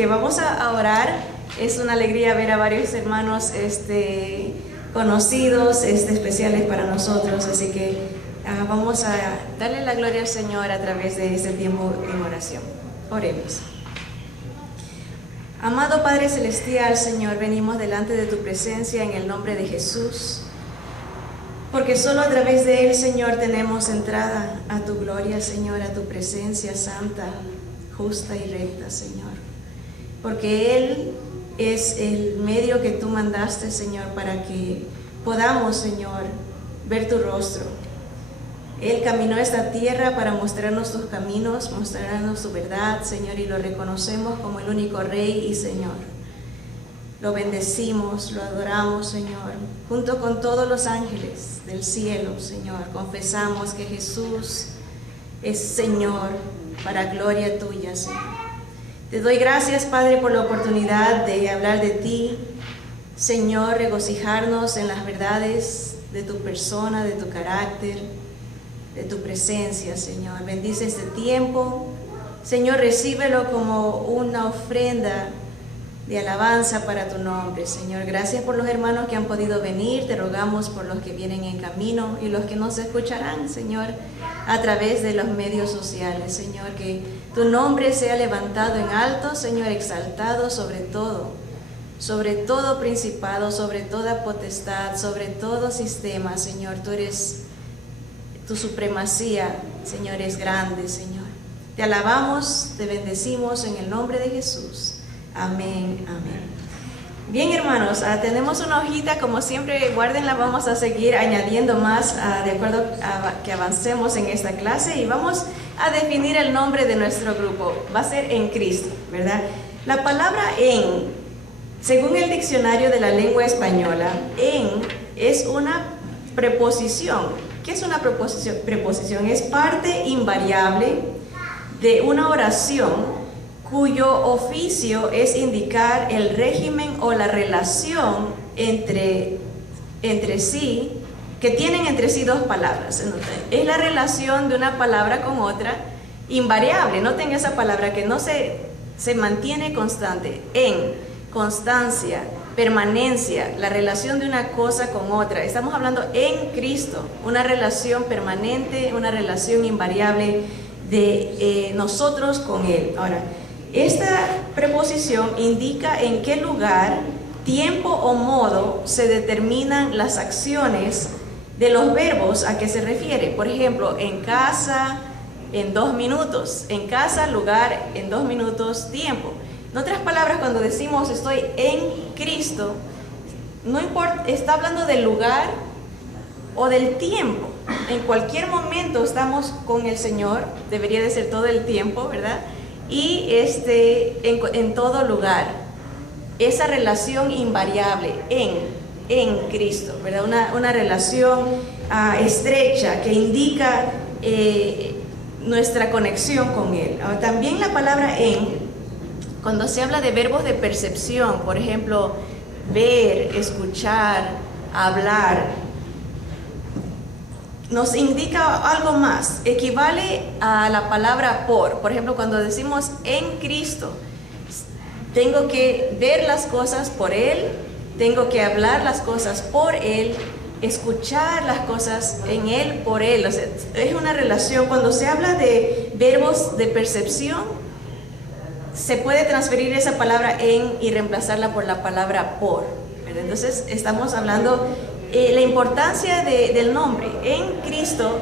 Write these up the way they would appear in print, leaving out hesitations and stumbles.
que vamos a orar. Es una alegría ver a varios hermanos conocidos, especiales para nosotros, así que vamos a darle la gloria al Señor a través de este tiempo en oración. Oremos. Amado Padre Celestial, Señor, venimos delante de tu presencia en el nombre de Jesús, porque solo a través de Él, Señor, tenemos entrada a tu gloria, Señor, a tu presencia santa, justa y recta, Señor, porque Él es el medio que tú mandaste, Señor, para que podamos, Señor, ver tu rostro. Él caminó esta tierra para mostrarnos tus caminos, mostrarnos tu verdad, Señor, y lo reconocemos como el único Rey y Señor. Lo bendecimos, lo adoramos, Señor, junto con todos los ángeles del cielo, Señor. Confesamos que Jesús es Señor para gloria tuya, Señor. Te doy gracias, Padre, por la oportunidad de hablar de ti, Señor, regocijarnos en las verdades de tu persona, de tu carácter, de tu presencia, Señor. Bendice este tiempo, Señor, recíbelo como una ofrenda de alabanza para tu nombre, Señor. Gracias por los hermanos que han podido venir, te rogamos por los que vienen en camino y los que nos escucharán, Señor, a través de los medios sociales, Señor, que tu nombre sea levantado en alto, Señor, exaltado sobre todo principado, sobre toda potestad, sobre todo sistema, Señor. Tu supremacía, Señor, es grande, Señor. Te alabamos, te bendecimos en el nombre de Jesús. Amén, amén. Bien, hermanos, tenemos una hojita, como siempre, guárdenla, vamos a seguir añadiendo más de acuerdo a que avancemos en esta clase, y vamos a definir el nombre de nuestro grupo. Va a ser En Cristo, ¿verdad? La palabra en, según el diccionario de la lengua española, en es una preposición. ¿Qué es una preposición? Preposición es parte invariable de una oración cuyo oficio es indicar el régimen o la relación entre sí, que tienen entre sí dos palabras. Es la relación de una palabra con otra invariable. Noten esa palabra que no se mantiene constante. En, constancia, permanencia, la relación de una cosa con otra. Estamos hablando en Cristo, una relación permanente, una relación invariable de nosotros con Él. Ahora, esta preposición indica en qué lugar, tiempo o modo se determinan las acciones de los verbos a que se refiere. Por ejemplo, en casa, en 2 minutos. En casa, lugar, en 2 minutos, tiempo. En otras palabras, cuando decimos estoy en Cristo, no importa, está hablando del lugar o del tiempo. En cualquier momento estamos con el Señor, debería de ser todo el tiempo, ¿verdad? Y en todo lugar, esa relación invariable en Cristo, ¿verdad? Una relación estrecha que indica nuestra conexión con Él. Ahora, también la palabra en, cuando se habla de verbos de percepción, por ejemplo, ver, escuchar, hablar, nos indica algo más, equivale a la palabra por ejemplo, cuando decimos en Cristo, tengo que ver las cosas por Él, tengo que hablar las cosas por Él, escuchar las cosas en Él, por Él. O sea, es una relación. Cuando se habla de verbos de percepción, se puede transferir esa palabra en y reemplazarla por la palabra por, ¿verdad? Entonces estamos hablando la importancia del nombre. En Cristo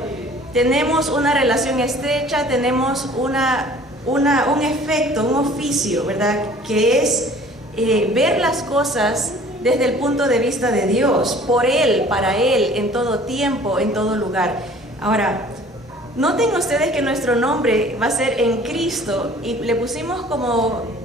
tenemos una relación estrecha, tenemos un efecto, un oficio, ¿verdad? Que es ver las cosas desde el punto de vista de Dios, por Él, para Él, en todo tiempo, en todo lugar. Ahora, noten ustedes que nuestro nombre va a ser En Cristo, y le pusimos como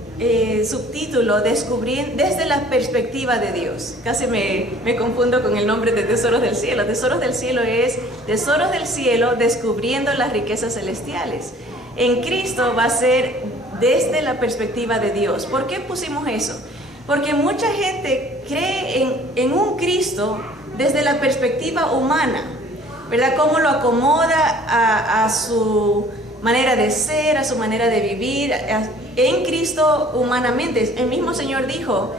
subtítulo desde la perspectiva de Dios. Casi me confundo con el nombre de Tesoros del Cielo. Tesoros del Cielo es Tesoros del Cielo descubriendo las riquezas celestiales. En Cristo va a ser desde la perspectiva de Dios. ¿Por qué pusimos eso? Porque mucha gente cree en un Cristo desde la perspectiva humana, ¿verdad? Cómo lo acomoda a su manera de ser, a su manera de vivir, en Cristo humanamente. El mismo Señor dijo,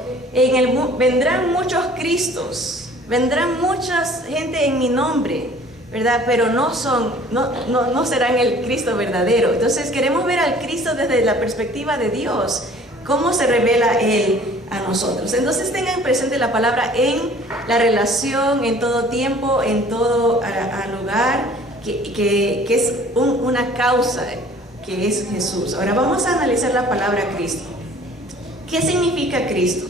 vendrán muchos Cristos, vendrán mucha gente en mi nombre, ¿verdad? Pero no serán el Cristo verdadero. Entonces queremos ver al Cristo desde la perspectiva de Dios, cómo se revela Él a nosotros. Entonces tengan presente la palabra en la relación, en todo tiempo, en todo lugar, que es una causa, que es Jesús. Ahora vamos a analizar la palabra Cristo. ¿Qué significa Cristo?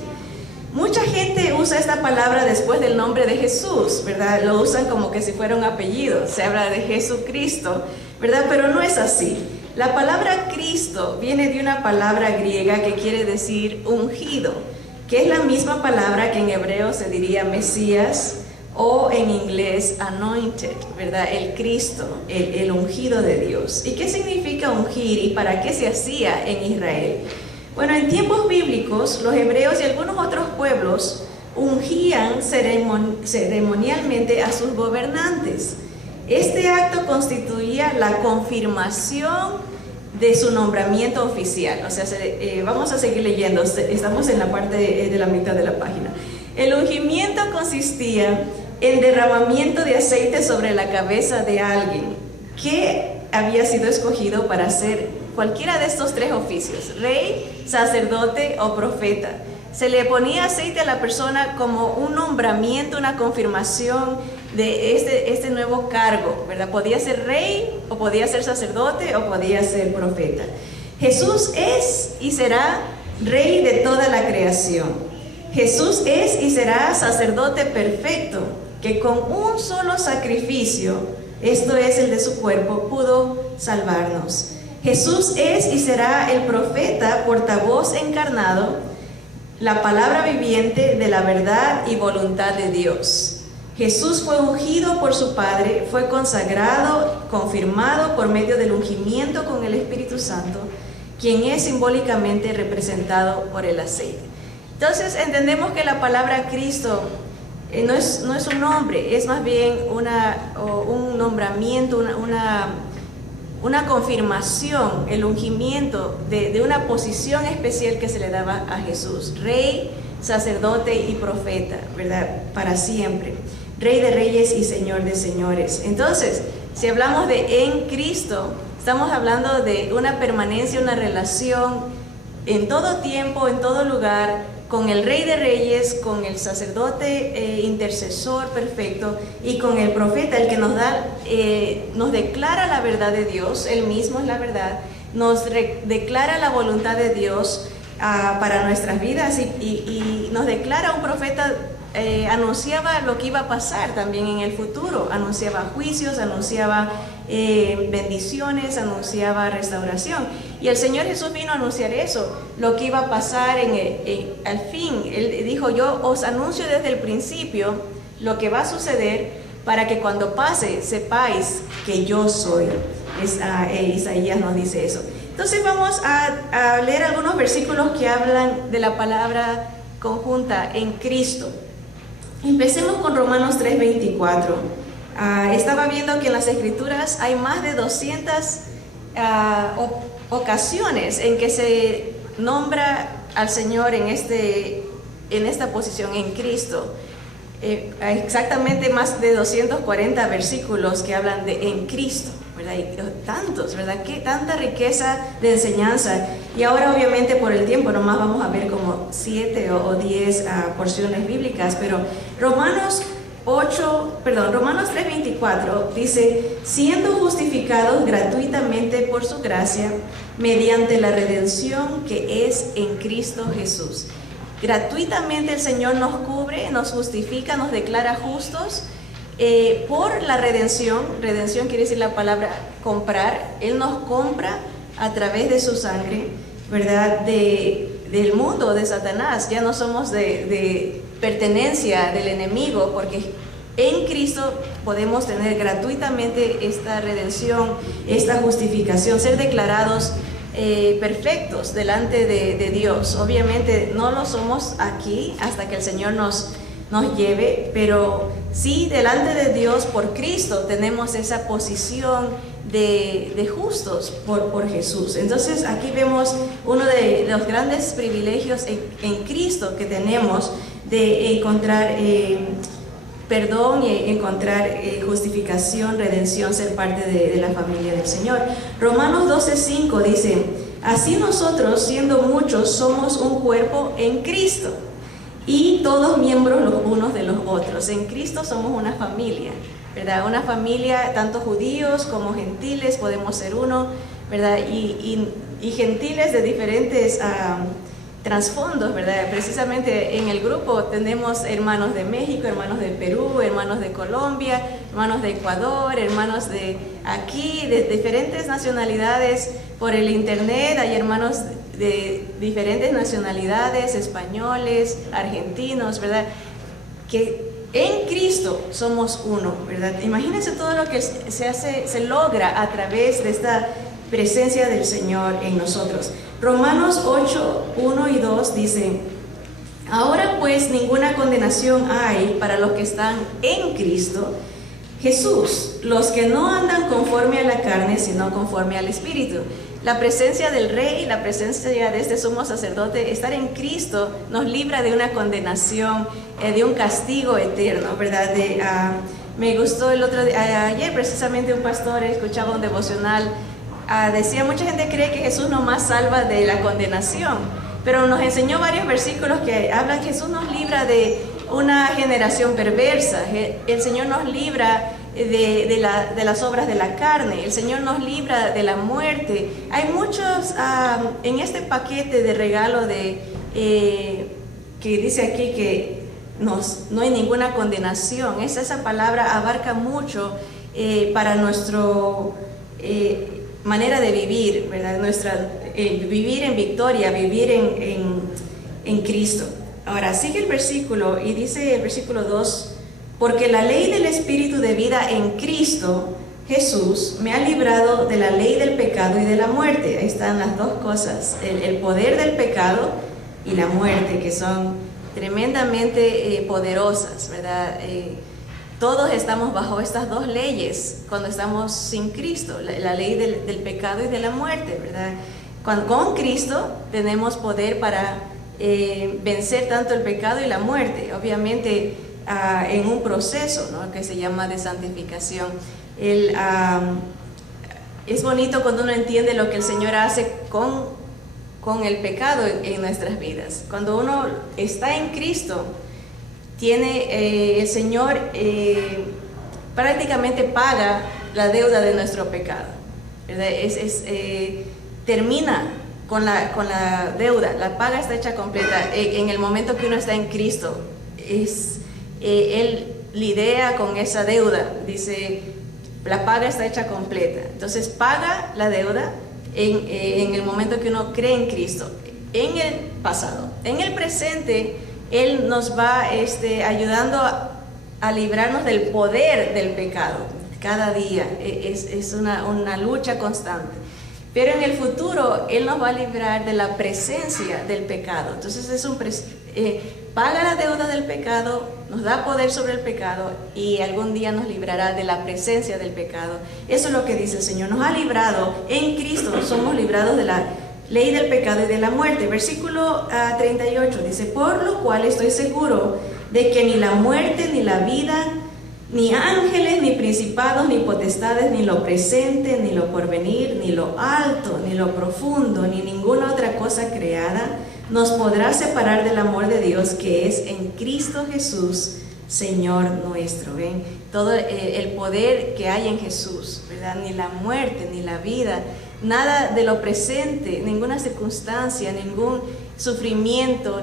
Mucha gente usa esta palabra después del nombre de Jesús, ¿verdad? Lo usan como que si fuera un apellido. Se habla de Jesucristo, ¿verdad? Pero no es así. La palabra Cristo viene de una palabra griega que quiere decir ungido, que es la misma palabra que en hebreo se diría Mesías o en inglés anointed, ¿verdad? El Cristo, el ungido de Dios. ¿Y qué significa ungir y para qué se hacía en Israel? Bueno, en tiempos bíblicos, los hebreos y algunos otros pueblos ungían ceremonialmente a sus gobernantes. Este acto constituía la confirmación de su nombramiento oficial. O sea, vamos a seguir leyendo, estamos en la parte de la mitad de la página. El ungimiento consistía en derramamiento de aceite sobre la cabeza de alguien que había sido escogido para hacer cualquiera de estos tres oficios: rey, sacerdote o profeta. Se le ponía aceite a la persona como un nombramiento, una confirmación de este nuevo cargo, ¿verdad? Podía ser rey, o podía ser sacerdote, o podía ser profeta. Jesús es y será rey de toda la creación. Jesús es y será sacerdote perfecto, que con un solo sacrificio, esto es el de su cuerpo, pudo salvarnos. Jesús es y será el profeta, portavoz encarnado, la palabra viviente de la verdad y voluntad de Dios. Jesús fue ungido por su Padre, fue consagrado, confirmado por medio del ungimiento con el Espíritu Santo, quien es simbólicamente representado por el aceite. Entonces entendemos que la palabra Cristo no es un nombre, es más bien un nombramiento, una confirmación, el ungimiento de una posición especial que se le daba a Jesús: rey, sacerdote y profeta, ¿verdad? Para siempre, rey de reyes y señor de señores. Entonces, si hablamos de en Cristo, estamos hablando de una permanencia, una relación en todo tiempo, en todo lugar, con el Rey de Reyes, con el sacerdote intercesor perfecto y con el profeta, el que nos declara la verdad de Dios. Él mismo es la verdad, nos declara la voluntad de Dios para nuestras vidas y nos declara. Un profeta anunciaba lo que iba a pasar también en el futuro, anunciaba juicios, anunciaba bendiciones, anunciaba restauración. Y el Señor Jesús vino a anunciar eso, lo que iba a pasar al fin. Él dijo: yo os anuncio desde el principio lo que va a suceder, para que cuando pase sepáis que yo soy. Isaías nos dice eso. Entonces vamos a leer algunos versículos que hablan de la palabra conjunta en Cristo. Empecemos con Romanos 3:24. Estaba viendo que en las Escrituras hay más de 200 ocasiones en que se nombra al Señor en esta posición, en Cristo. Hay exactamente más de 240 versículos que hablan de en Cristo, ¿verdad? Y tantos, ¿verdad? Qué tanta riqueza de enseñanza. Y ahora, obviamente, por el tiempo nomás vamos a ver como 7 o 10 porciones bíblicas, pero Romanos 3:24 dice: siendo justificados gratuitamente por su gracia, mediante la redención que es en Cristo Jesús. Gratuitamente el Señor nos cubre, nos justifica, nos declara justos por la redención. Redención quiere decir la palabra comprar. Él nos compra a través de su sangre, ¿verdad? Del mundo, de Satanás. Ya no somos de pertenencia del enemigo, porque en Cristo podemos tener gratuitamente esta redención, esta justificación, ser declarados perfectos delante de Dios. Obviamente no lo somos aquí hasta que el Señor nos lleve, pero sí delante de Dios por Cristo tenemos esa posición de justos por Jesús. Entonces aquí vemos uno de los grandes privilegios en Cristo que tenemos de encontrar perdón y encontrar justificación, redención, ser parte de la familia del Señor. Romanos 12:5 dice: así nosotros, siendo muchos, somos un cuerpo en Cristo y todos miembros los unos de los otros. En Cristo somos una familia, ¿verdad? Una familia, tanto judíos como gentiles, podemos ser uno, ¿verdad? Y gentiles de diferentes trasfondos, ¿verdad? Precisamente en el grupo tenemos hermanos de México, hermanos de Perú, hermanos de Colombia, hermanos de Ecuador, hermanos de aquí, de diferentes nacionalidades. Por el internet hay hermanos de diferentes nacionalidades, españoles, argentinos, ¿verdad? Que en Cristo somos uno, ¿verdad? Imagínense todo lo que se logra a través de esta presencia del Señor en nosotros. Romanos 8:1 y 2 dice: ahora pues ninguna condenación hay para los que están en Cristo Jesús, los que no andan conforme a la carne, sino conforme al Espíritu. La presencia del Rey, la presencia de este sumo sacerdote, estar en Cristo nos libra de una condenación, de un castigo eterno, ¿verdad? Me gustó ayer precisamente un pastor escuchaba un devocional. Decía, mucha gente cree que Jesús nomás salva de la condenación, pero nos enseñó varios versículos que hablan que Jesús nos libra de una generación perversa. El Señor nos libra de las obras de la carne. El Señor nos libra de la muerte. Hay muchos en este paquete de regalo que dice aquí que no hay ninguna condenación. Esa palabra abarca mucho para nuestro manera de vivir, ¿verdad? Vivir en victoria, vivir en Cristo. Ahora sigue el versículo y dice el versículo 2: porque la ley del Espíritu de vida en Cristo Jesús me ha librado de la ley del pecado y de la muerte. Ahí están las dos cosas, el poder del pecado y la muerte, que son tremendamente poderosas, ¿verdad? Todos estamos bajo estas dos leyes cuando estamos sin Cristo, la ley del pecado y de la muerte, ¿verdad? Con Cristo tenemos poder para vencer tanto el pecado y la muerte, obviamente en un proceso, ¿no?, que se llama de santificación. Es bonito cuando uno entiende lo que el Señor hace con el pecado en nuestras vidas. Cuando uno está en Cristo, el Señor prácticamente paga la deuda de nuestro pecado, ¿verdad? Termina con la deuda, la paga está hecha completa. En el momento que uno está en Cristo, Él lidia con esa deuda, dice, la paga está hecha completa. Entonces paga la deuda en el momento que uno cree en Cristo, en el pasado. En el presente, Él nos va ayudando a librarnos del poder del pecado. Cada día es una lucha constante. Pero en el futuro, Él nos va a librar de la presencia del pecado. Entonces paga la deuda del pecado, nos da poder sobre el pecado y algún día nos librará de la presencia del pecado. Eso es lo que dice el Señor. Nos ha librado en Cristo, somos librados de la ley del pecado y de la muerte. Versículo 38 dice: por lo cual estoy seguro de que ni la muerte, ni la vida, ni ángeles, ni principados, ni potestades, ni lo presente, ni lo porvenir, ni lo alto, ni lo profundo, ni ninguna otra cosa creada nos podrá separar del amor de Dios que es en Cristo Jesús, Señor nuestro. ¿Ven? Todo el poder que hay en Jesús, ¿verdad? Ni la muerte, ni la vida, nada de lo presente, ninguna circunstancia, ningún sufrimiento,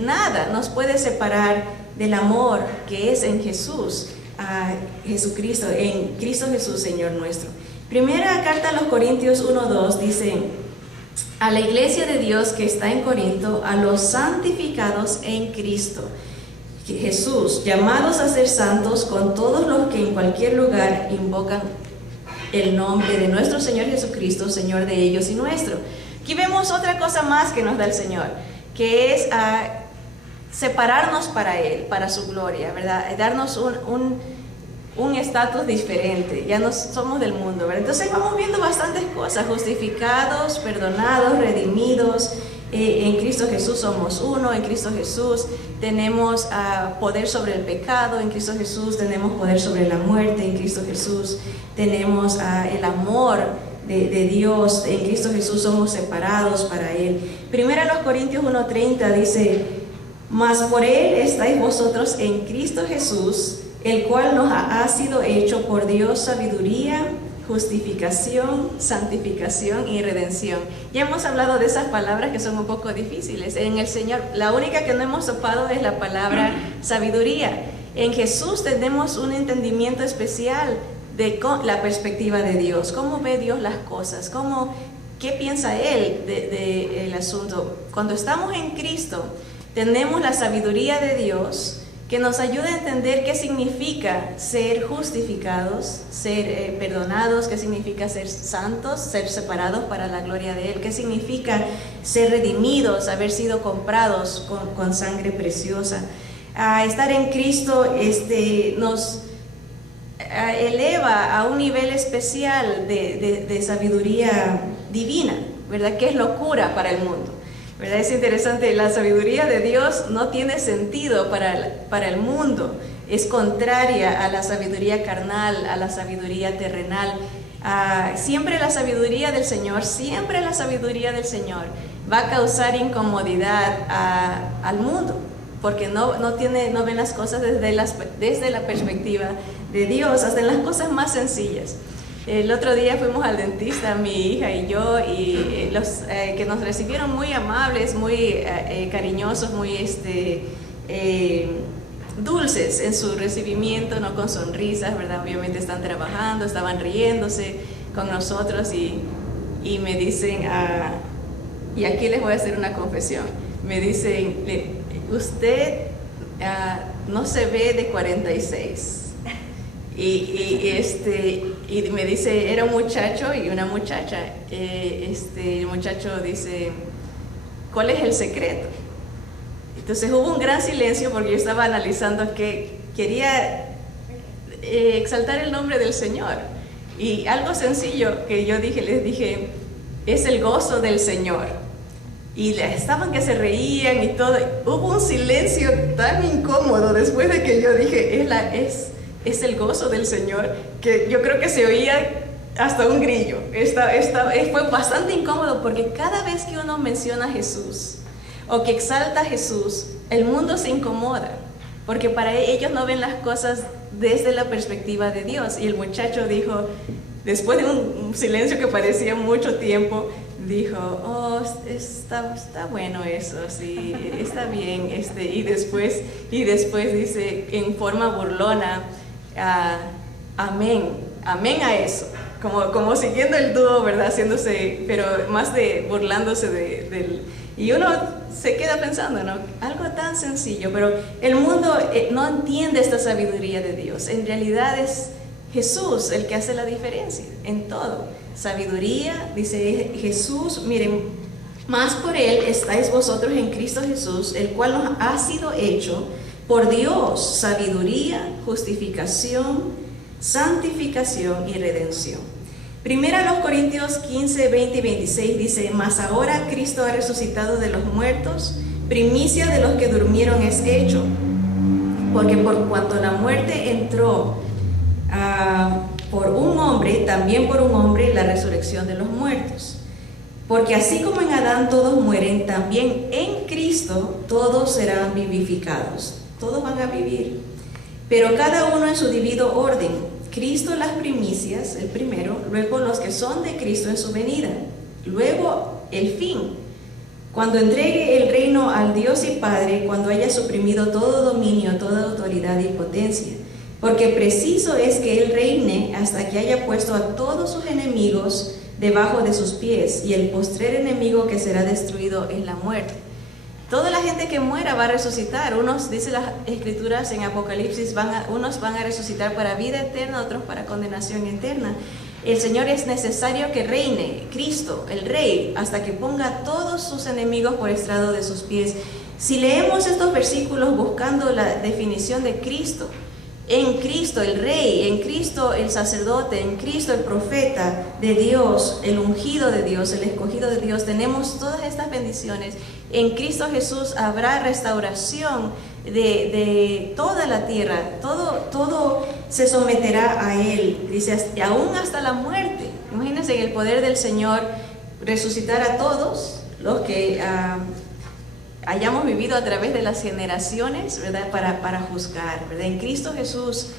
nada nos puede separar del amor que es en Jesús, a Jesucristo, en Cristo Jesús, Señor nuestro. Primera carta a los Corintios 1:2 dice: a la iglesia de Dios que está en Corinto, a los santificados en Cristo Jesús, llamados a ser santos con todos los que en cualquier lugar invocan el nombre de nuestro Señor Jesucristo, Señor de ellos y nuestro. Aquí vemos otra cosa más que nos da el Señor, que es separarnos para Él, para su gloria, ¿verdad? Darnos un estatus diferente, ya no somos del mundo, ¿verdad? Entonces vamos viendo bastantes cosas: justificados, perdonados, redimidos. En Cristo Jesús somos uno, en Cristo Jesús tenemos poder sobre el pecado, en Cristo Jesús tenemos poder sobre la muerte, en Cristo Jesús tenemos el amor de Dios, en Cristo Jesús somos separados para Él. Primera los Corintios 1:30 dice: mas por Él estáis vosotros en Cristo Jesús, el cual nos ha sido hecho por Dios sabiduría, justificación, santificación y redención. Ya hemos hablado de esas palabras que son un poco difíciles. En el Señor, la única que no hemos topado es la palabra sabiduría. En Jesús tenemos un entendimiento especial de la perspectiva de Dios, cómo ve Dios las cosas, qué piensa Él del asunto. Cuando estamos en Cristo, tenemos la sabiduría de Dios que nos ayuda a entender qué significa ser justificados, ser perdonados, qué significa ser santos, ser separados para la gloria de Él, qué significa ser redimidos, haber sido comprados con sangre preciosa. Estar en Cristo nos eleva a un nivel especial de sabiduría divina, ¿verdad? Que es locura para el mundo, ¿verdad? Es interesante, la sabiduría de Dios no tiene sentido para el mundo, es contraria a la sabiduría carnal, a la sabiduría terrenal. Siempre la sabiduría del Señor va a causar incomodidad al mundo, porque no ven las cosas desde la perspectiva de Dios, hasta en las cosas más sencillas. El otro día fuimos al dentista, mi hija y yo, y los que nos recibieron muy amables, muy cariñosos, muy dulces en su recibimiento, no con sonrisas, ¿verdad? Obviamente están trabajando, estaban riéndose con nosotros y me dicen, y aquí les voy a hacer una confesión, me dicen: usted no se ve de 46. Y me dice, era un muchacho y una muchacha. El muchacho dice: ¿cuál es el secreto? Entonces hubo un gran silencio porque yo estaba analizando que quería exaltar el nombre del Señor. Y algo sencillo que yo les dije, es el gozo del Señor. Y estaban que se reían y todo. Hubo un silencio tan incómodo después de que yo dije, es el gozo del Señor, que yo creo que se oía hasta un grillo. Fue bastante incómodo porque cada vez que uno menciona a Jesús o que exalta a Jesús, el mundo se incomoda, porque para ellos no ven las cosas desde la perspectiva de Dios. Y el muchacho dijo, después de un silencio que parecía mucho tiempo, dijo: oh, está bueno eso, sí, está bien. Y después dice en forma burlona: amén a eso, como siguiendo el dúo, ¿verdad? Haciéndose, pero más de burlándose del... Y uno se queda pensando, ¿no? Algo tan sencillo, pero el mundo no entiende esta sabiduría de Dios. En realidad es Jesús el que hace la diferencia en todo. Sabiduría, dice Jesús, miren: más por Él estáis vosotros en Cristo Jesús, el cual nos ha sido hecho por Dios sabiduría, justificación, santificación y redención. Primera los Corintios 15, 20 y 26 dice: mas ahora Cristo ha resucitado de los muertos, primicia de los que durmieron es hecho, porque por cuanto la muerte entró por un hombre, también por un hombre la resurrección de los muertos. Porque así como en Adán todos mueren, también en Cristo todos serán vivificados. Todos van a vivir, pero cada uno en su debido orden. Cristo las primicias, el primero, luego los que son de Cristo en su venida, luego el fin, cuando entregue el reino al Dios y Padre, cuando haya suprimido todo dominio, toda autoridad y potencia. Porque preciso es que Él reine hasta que haya puesto a todos sus enemigos debajo de sus pies, y el postrer enemigo que será destruido es la muerte. Toda la gente que muera va a resucitar. Unos, dice las Escrituras en Apocalipsis, unos van a resucitar para vida eterna, otros para condenación eterna. El Señor es necesario que reine, Cristo, el Rey, hasta que ponga a todos sus enemigos por estrado de sus pies. Si leemos estos versículos buscando la definición de Cristo, En Cristo el Rey, en Cristo el sacerdote, en Cristo el profeta de Dios, el ungido de Dios, el escogido de Dios, tenemos todas estas bendiciones. En Cristo Jesús habrá restauración de toda la tierra, todo se someterá a Él, dice, aún hasta la muerte. Imagínense en el poder del Señor resucitar a todos los que hayamos vivido a través de las generaciones, ¿verdad? Para juzgar, ¿verdad? En Cristo Jesús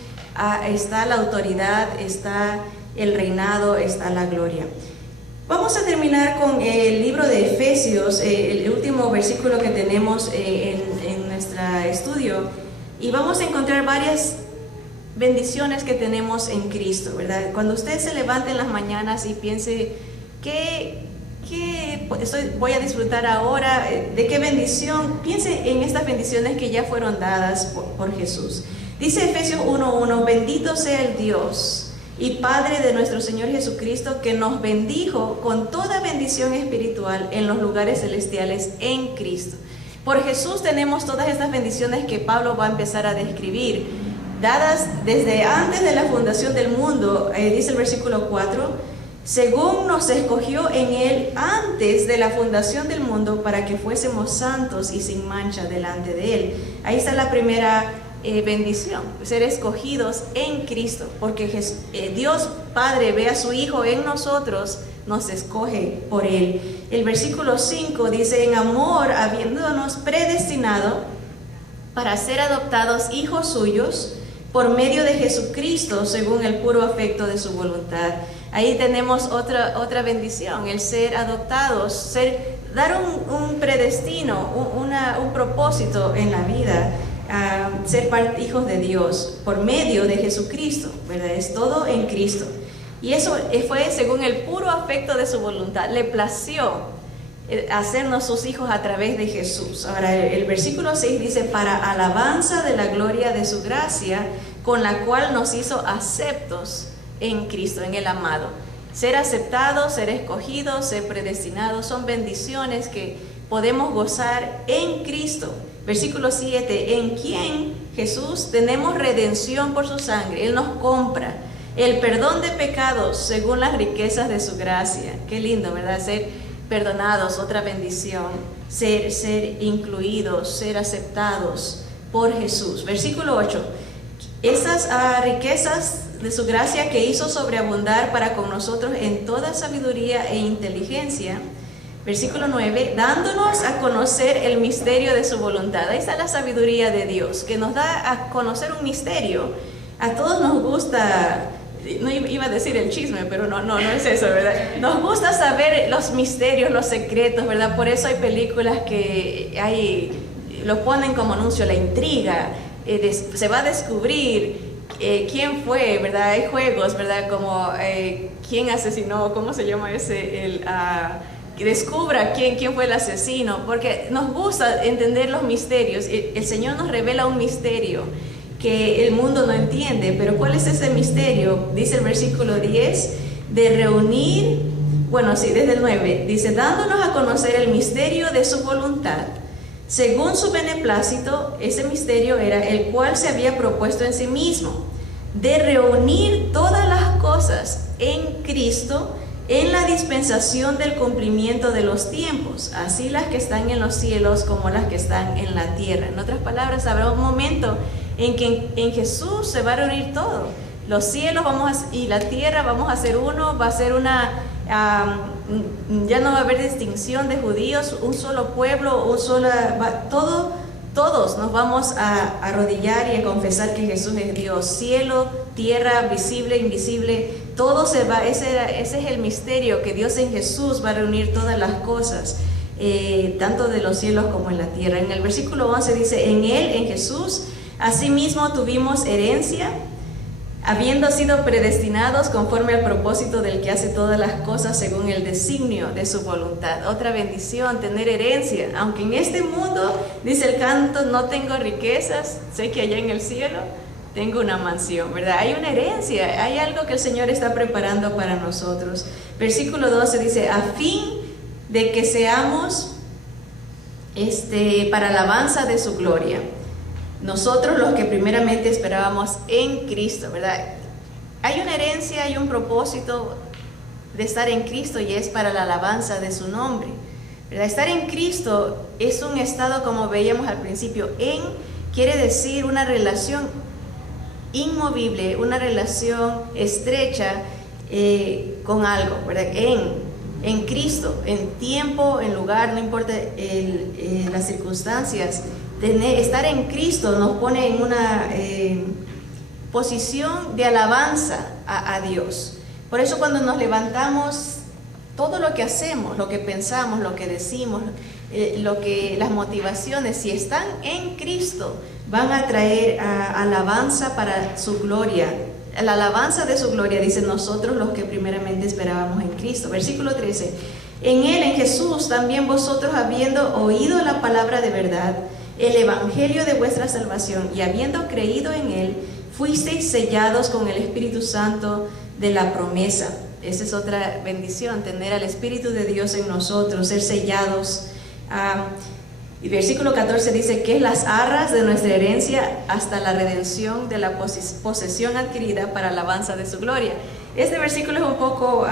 está la autoridad, está el reinado, está la gloria. Vamos a terminar con el libro de Efesios, el último versículo que tenemos en nuestro estudio, y vamos a encontrar varias bendiciones que tenemos en Cristo, ¿verdad? Cuando usted se levante en las mañanas y piense, ¿qué voy a disfrutar ahora? ¿De qué bendición? Piense en estas bendiciones que ya fueron dadas por Jesús. Dice Efesios 1:1, bendito sea el Dios y Padre de nuestro Señor Jesucristo, que nos bendijo con toda bendición espiritual en los lugares celestiales en Cristo. Por Jesús tenemos todas estas bendiciones que Pablo va a empezar a describir, dadas desde antes de la fundación del mundo. Dice el versículo 4, según nos escogió en Él antes de la fundación del mundo para que fuésemos santos y sin mancha delante de Él. Ahí está la primera bendición, ser escogidos en Cristo, porque Dios Padre ve a su Hijo en nosotros, nos escoge por Él. El versículo 5 dice, en amor, habiéndonos predestinado para ser adoptados hijos suyos por medio de Jesucristo, según el puro afecto de su voluntad. Ahí tenemos otra bendición, el ser adoptados, dar un predestino, un propósito en la vida, ser hijos de Dios por medio de Jesucristo, ¿verdad? Es todo en Cristo. Y eso fue según el puro afecto de su voluntad. Le plació hacernos sus hijos a través de Jesús. Ahora el versículo 6 dice, para alabanza de la gloria de su gracia, con la cual nos hizo aceptos en Cristo, en el amado. Ser aceptados, ser escogidos, ser predestinados, son bendiciones que podemos gozar en Cristo. Versículo 7, en quien, Jesús, tenemos redención por su sangre. Él nos compra el perdón de pecados según las riquezas de su gracia. Qué lindo, ¿verdad? Ser perdonados, otra bendición. Ser incluidos, ser aceptados por Jesús. Versículo 8, esas riquezas de su gracia que hizo sobreabundar para con nosotros en toda sabiduría e inteligencia. Versículo 9, dándonos a conocer el misterio de su voluntad. Ahí está la sabiduría de Dios, que nos da a conocer un misterio. A todos nos gusta, no iba a decir el chisme, pero no es eso, ¿verdad? Nos gusta saber los misterios, los secretos, ¿verdad? Por eso hay películas que lo ponen como anuncio, la intriga, se va a descubrir quién fue, ¿verdad? Hay juegos, ¿verdad? Como quién asesinó, ¿cómo se llama ese? Que descubra quién fue el asesino, porque nos gusta entender los misterios. El Señor nos revela un misterio que el mundo no entiende, pero ¿cuál es ese misterio? Dice el versículo 10, de reunir, desde el 9, dice, dándonos a conocer el misterio de su voluntad, según su beneplácito. Ese misterio era el cual se había propuesto en sí mismo, de reunir todas las cosas en Cristo, en la dispensación del cumplimiento de los tiempos, así las que están en los cielos como las que están en la tierra. En otras palabras, habrá un momento en que en Jesús se va a reunir todo. Los cielos y la tierra vamos a ser uno, va a ser ya no va a haber distinción de judíos, un solo pueblo, todos nos vamos a arrodillar y a confesar que Jesús es Dios. Cielo, tierra, visible, invisible, todo se va. Ese es el misterio, que Dios en Jesús va a reunir todas las cosas, tanto de los cielos como en la tierra. En el versículo 11 dice, en Él, en Jesús, asimismo tuvimos herencia, habiendo sido predestinados conforme al propósito del que hace todas las cosas según el designio de su voluntad. Otra bendición, tener herencia. Aunque en este mundo, dice el canto, no tengo riquezas, sé que allá en el cielo tengo una mansión, ¿verdad? Hay una herencia, hay algo que el Señor está preparando para nosotros. Versículo 12 dice, a fin de que seamos para alabanza de su gloria. nosotros los que primeramente esperábamos en Cristo, ¿verdad? Hay una herencia, hay un propósito de estar en Cristo y es para la alabanza de su nombre, ¿verdad? Estar en Cristo es un estado, como veíamos al principio. Quiere decir una relación inmovible, una relación estrecha con algo, ¿verdad? En Cristo, en tiempo, en lugar, no importa las circunstancias. Estar en Cristo nos pone en una posición de alabanza a Dios. Por eso cuando nos levantamos, todo lo que hacemos, lo que pensamos, lo que decimos, las motivaciones, si están en Cristo, van a traer alabanza para su gloria. La alabanza de su gloria, dice, nosotros los que primeramente esperábamos en Cristo. Versículo 13. En Él, en Jesús, también vosotros, habiendo oído la palabra de verdad, el evangelio de vuestra salvación, y habiendo creído en Él, fuisteis sellados con el Espíritu Santo de la promesa. Esa es otra bendición, tener al Espíritu de Dios en nosotros, ser sellados. Y versículo 14 dice que es las arras de nuestra herencia hasta la redención de la posesión adquirida para alabanza de su gloria. Este versículo es un poco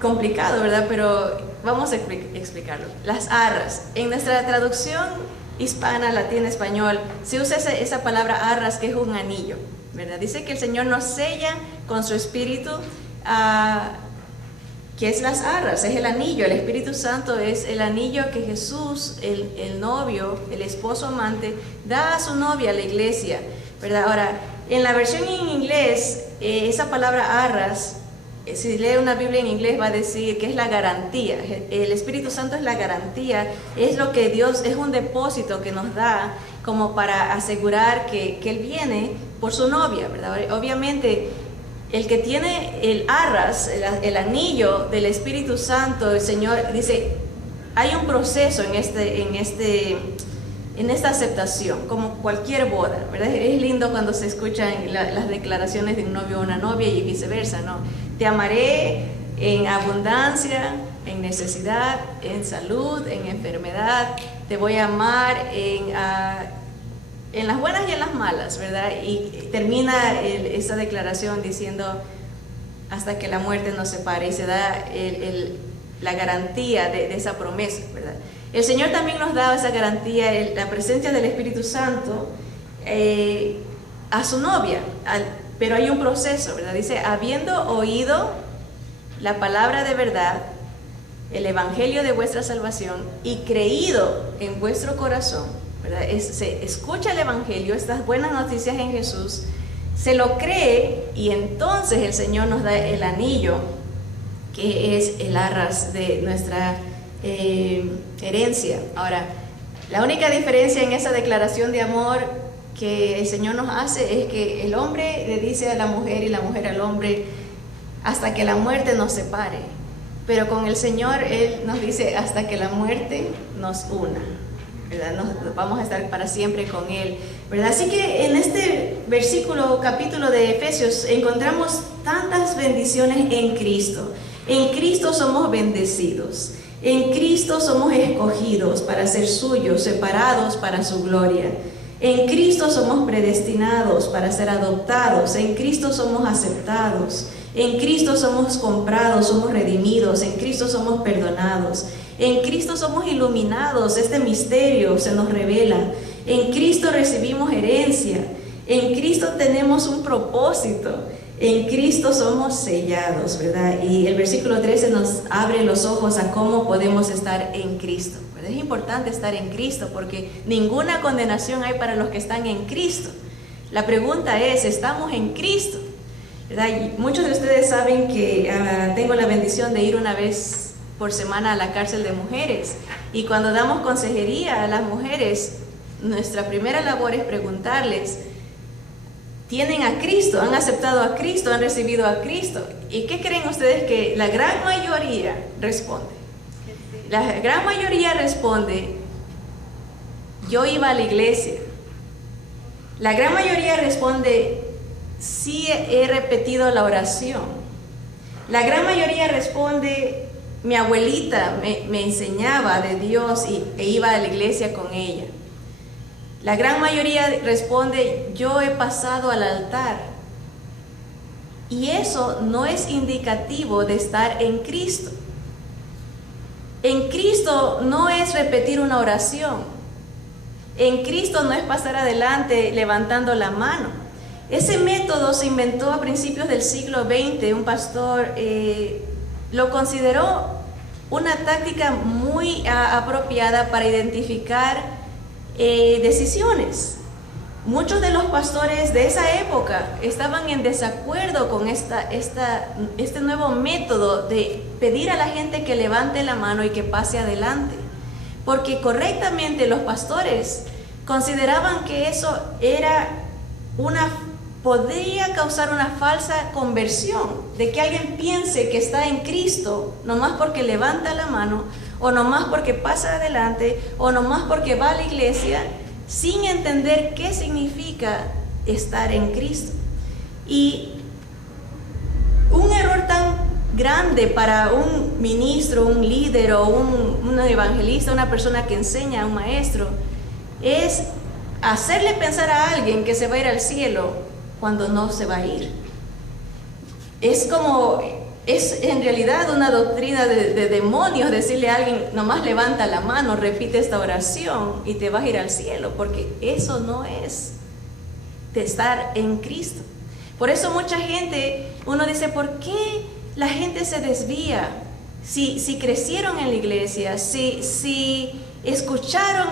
complicado, ¿verdad? Pero vamos a explicarlo. Las arras. En nuestra traducción hispana, latina, español, se usa esa palabra arras, que es un anillo, ¿verdad? Dice que el Señor nos sella con su Espíritu, que es las arras, es el anillo. El Espíritu Santo es el anillo que Jesús, el novio, el esposo amante, da a su novia, a la iglesia, ¿verdad? Ahora, en la versión en inglés, esa palabra arras, si lee una Biblia en inglés, va a decir que es la garantía. El Espíritu Santo es la garantía, es lo que Dios, es un depósito que nos da como para asegurar que Él viene por su novia, ¿verdad? Obviamente, el que tiene el arras, el anillo del Espíritu Santo, el Señor dice, hay un proceso en esta aceptación, como cualquier boda, ¿verdad? Es lindo cuando se escuchan las declaraciones de un novio o una novia y viceversa, ¿no? Te amaré en abundancia, en necesidad, en salud, en enfermedad. Te voy a amar en las buenas y en las malas, ¿verdad? Y termina esa declaración diciendo hasta que la muerte nos separe, y se da la garantía de esa promesa, ¿verdad? El Señor también nos da esa garantía, la presencia del Espíritu Santo a su novia, pero hay un proceso, ¿verdad? Dice, habiendo oído la palabra de verdad, el evangelio de vuestra salvación, y creído en vuestro corazón, ¿verdad? Se escucha el evangelio, estas buenas noticias en Jesús, se lo cree, y entonces el Señor nos da el anillo, que es el arras de nuestra herencia. Ahora, la única diferencia en esa declaración de amor que el Señor nos hace es que el hombre le dice a la mujer y la mujer al hombre hasta que la muerte nos separe, pero con el Señor Él nos dice hasta que la muerte nos una, ¿verdad? Vamos a estar para siempre con Él, ¿verdad? Así que en este capítulo de Efesios encontramos tantas bendiciones en Cristo. En Cristo somos bendecidos. En Cristo somos escogidos para ser suyos, separados para su gloria. En Cristo somos predestinados para ser adoptados. En Cristo somos aceptados. En Cristo somos comprados, somos redimidos. En Cristo somos perdonados. En Cristo somos iluminados. Este misterio se nos revela. En Cristo recibimos herencia. En Cristo tenemos un propósito. En Cristo somos sellados, ¿verdad? Y el versículo 13 nos abre los ojos a cómo podemos estar en Cristo, ¿verdad? Es importante estar en Cristo porque ninguna condenación hay para los que están en Cristo. La pregunta es, ¿estamos en Cristo? ¿Verdad? Y muchos de ustedes saben que tengo la bendición de ir una vez por semana a la cárcel de mujeres, y cuando damos consejería a las mujeres, nuestra primera labor es preguntarles, ¿tienen a Cristo? ¿Han aceptado a Cristo? ¿Han recibido a Cristo? ¿Y qué creen ustedes que la gran mayoría responde? La gran mayoría responde, yo iba a la iglesia. La gran mayoría responde, sí he repetido la oración. La gran mayoría responde, mi abuelita me enseñaba de Dios e iba a la iglesia con ella. La gran mayoría responde, yo he pasado al altar. Y eso no es indicativo de estar en Cristo. En Cristo no es repetir una oración. En Cristo no es pasar adelante levantando la mano. Ese método se inventó a principios del siglo XX. Un pastor lo consideró una táctica muy apropiada para identificar decisiones. Muchos de los pastores de esa época estaban en desacuerdo con este nuevo método de pedir a la gente que levante la mano y que pase adelante, porque correctamente los pastores consideraban que eso podría causar una falsa conversión, de que alguien piense que está en Cristo nomás porque levanta la mano, o nomás porque pasa adelante, o nomás porque va a la iglesia, sin entender qué significa estar en Cristo. Y un error tan grande para un ministro, un líder o un evangelista, una persona que enseña, un maestro, es hacerle pensar a alguien que se va a ir al cielo cuando no se va a ir. Es en realidad una doctrina de demonios decirle a alguien, nomás levanta la mano, repite esta oración y te vas a ir al cielo, porque eso no es de estar en Cristo. Por eso mucha gente, uno dice, ¿por qué la gente se desvía? Si crecieron en la iglesia, si escucharon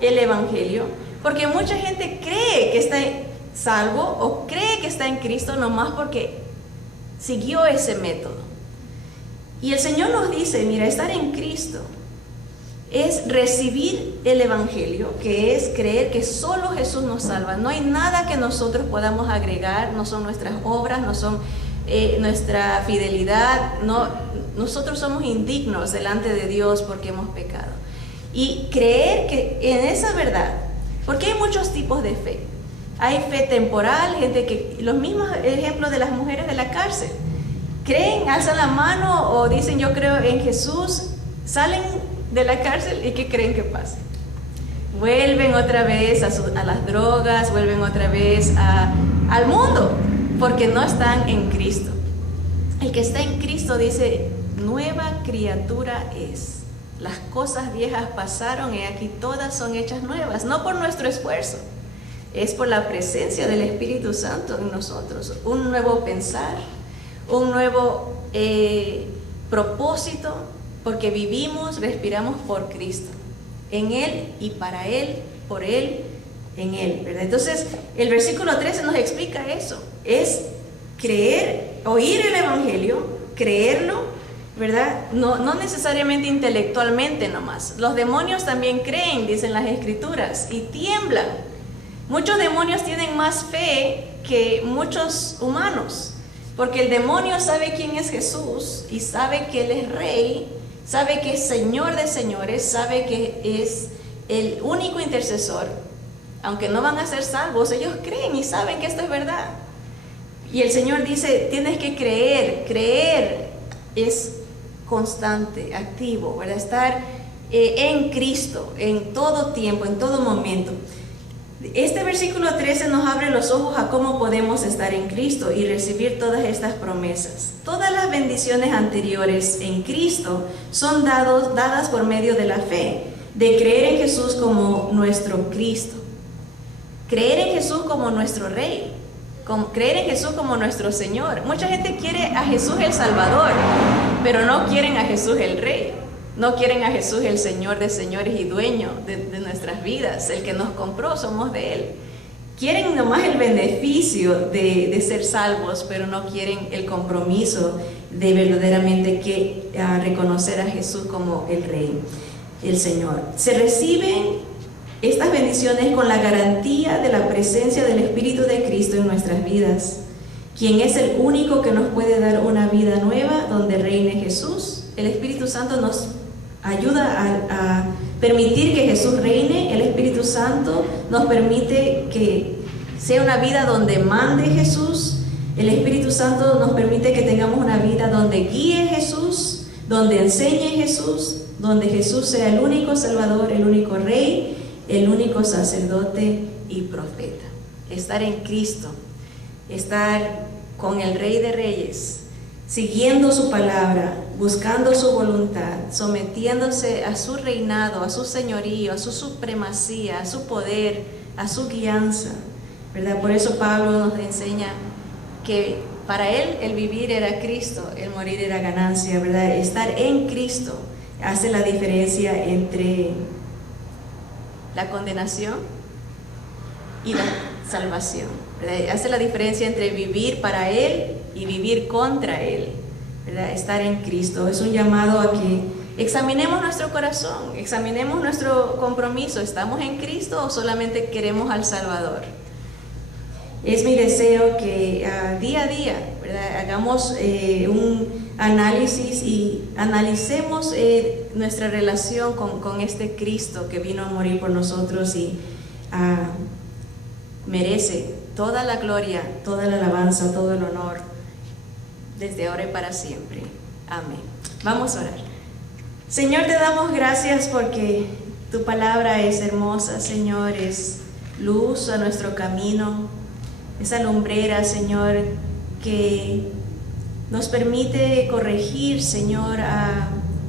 el evangelio, porque mucha gente cree que está salvo o cree que está en Cristo nomás porque siguió ese método. Y el Señor nos dice, mira, estar en Cristo es recibir el evangelio, que es creer que solo Jesús nos salva. No hay nada que nosotros podamos agregar, no son nuestras obras, no son nuestra fidelidad, no, nosotros somos indignos delante de Dios porque hemos pecado. Y creer que en esa verdad, porque hay muchos tipos de fe. Hay fe temporal, gente que, los mismos ejemplos de las mujeres de la cárcel, creen, alzan la mano o dicen yo creo en Jesús, salen de la cárcel y ¿qué creen que pasa? Vuelven otra vez a las drogas, vuelven otra vez al mundo, porque no están en Cristo. El que está en Cristo dice, nueva criatura es. Las cosas viejas pasaron y aquí todas son hechas nuevas, no por nuestro esfuerzo. Es por la presencia del Espíritu Santo en nosotros, un nuevo pensar, un nuevo propósito, porque vivimos, respiramos por Cristo, en Él y para Él, por Él, en Él, ¿verdad? Entonces, el versículo 13 nos explica eso, es creer, oír el Evangelio, creerlo, ¿verdad? No necesariamente intelectualmente nomás. Los demonios también creen, dicen las Escrituras, y tiemblan. Muchos demonios tienen más fe que muchos humanos, porque el demonio sabe quién es Jesús y sabe que Él es Rey, sabe que es Señor de señores, sabe que es el único intercesor. Aunque no van a ser salvos, ellos creen y saben que esto es verdad. Y el Señor dice, tienes que creer es constante, activo, ¿verdad? Estar en Cristo en todo tiempo, en todo momento. Este versículo 13 nos abre los ojos a cómo podemos estar en Cristo y recibir todas estas promesas. Todas las bendiciones anteriores en Cristo son dadas por medio de la fe, de creer en Jesús como nuestro Cristo, creer en Jesús como nuestro Rey, creer en Jesús como nuestro Señor. Mucha gente quiere a Jesús el Salvador, pero no quieren a Jesús el Rey. No quieren a Jesús el Señor de señores y dueño de nuestras vidas, el que nos compró, somos de Él. Quieren nomás el beneficio de ser salvos, pero no quieren el compromiso de verdaderamente reconocer a Jesús como el Rey, el Señor. Se reciben estas bendiciones con la garantía de la presencia del Espíritu de Cristo en nuestras vidas, quien es el único que nos puede dar una vida nueva donde reine Jesús. El Espíritu Santo nos ayuda a permitir que Jesús reine. El Espíritu Santo nos permite que sea una vida donde mande Jesús. El Espíritu Santo nos permite que tengamos una vida donde guíe Jesús, donde enseñe Jesús, donde Jesús sea el único Salvador, el único Rey. el único sacerdote y profeta. Estar en Cristo, estar con el Rey de Reyes, siguiendo su palabra, buscando su voluntad, sometiéndose a su reinado, a su señorío, a su supremacía, a su poder, a su guianza, ¿verdad? Por eso Pablo nos enseña que para él el vivir era Cristo, el morir era ganancia, ¿verdad? Estar en Cristo hace la diferencia entre la condenación y la salvación, ¿verdad? Hace la diferencia entre vivir para Él y vivir contra Él, ¿verdad? Estar en Cristo es un llamado a que examinemos nuestro corazón, examinemos nuestro compromiso. ¿Estamos en Cristo o solamente queremos al Salvador? Es mi deseo que día a día, ¿verdad?, hagamos un análisis y analicemos nuestra relación con este Cristo que vino a morir por nosotros y merece toda la gloria, toda la alabanza, todo el honor, desde ahora y para siempre. Amén. Vamos a orar. Señor, te damos gracias porque tu palabra es hermosa, Señor, es luz a nuestro camino, esa lumbrera, Señor, que nos permite corregir, Señor,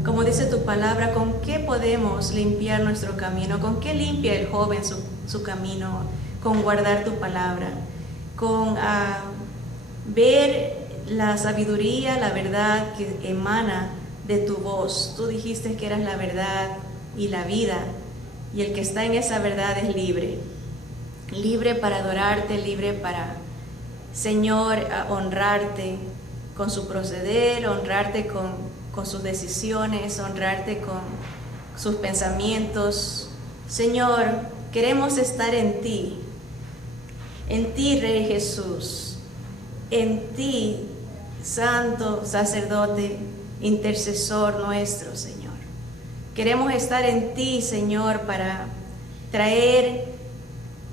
como dice tu palabra, con qué podemos limpiar nuestro camino, con qué limpia el joven su camino, con guardar tu palabra, con ver la sabiduría, la verdad que emana de tu voz. Tú dijiste que eras la verdad y la vida, y el que está en esa verdad es libre. Libre para adorarte, libre para, Señor, honrarte con su proceder, honrarte con sus decisiones, honrarte con sus pensamientos. Señor, queremos estar en ti, Rey Jesús, en ti, Santo Sacerdote, intercesor nuestro, Señor. Queremos estar en ti, Señor, para traer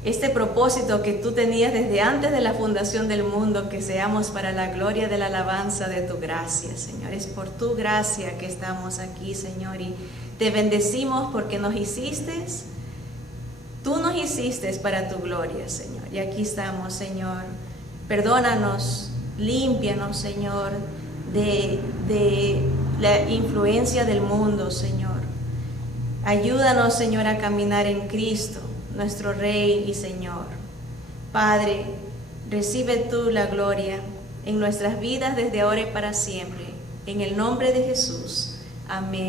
este propósito que tú tenías desde antes de la fundación del mundo, que seamos para la gloria de la alabanza de tu gracia, Señor. Es por tu gracia que estamos aquí, Señor, y te bendecimos porque tú nos hiciste para tu gloria, Señor. Y aquí estamos, Señor. Perdónanos, límpianos, Señor, de la influencia del mundo, Señor. Ayúdanos, Señor, a caminar en Cristo, nuestro Rey y Señor. Padre, recibe tú la gloria en nuestras vidas desde ahora y para siempre. En el nombre de Jesús. Amén.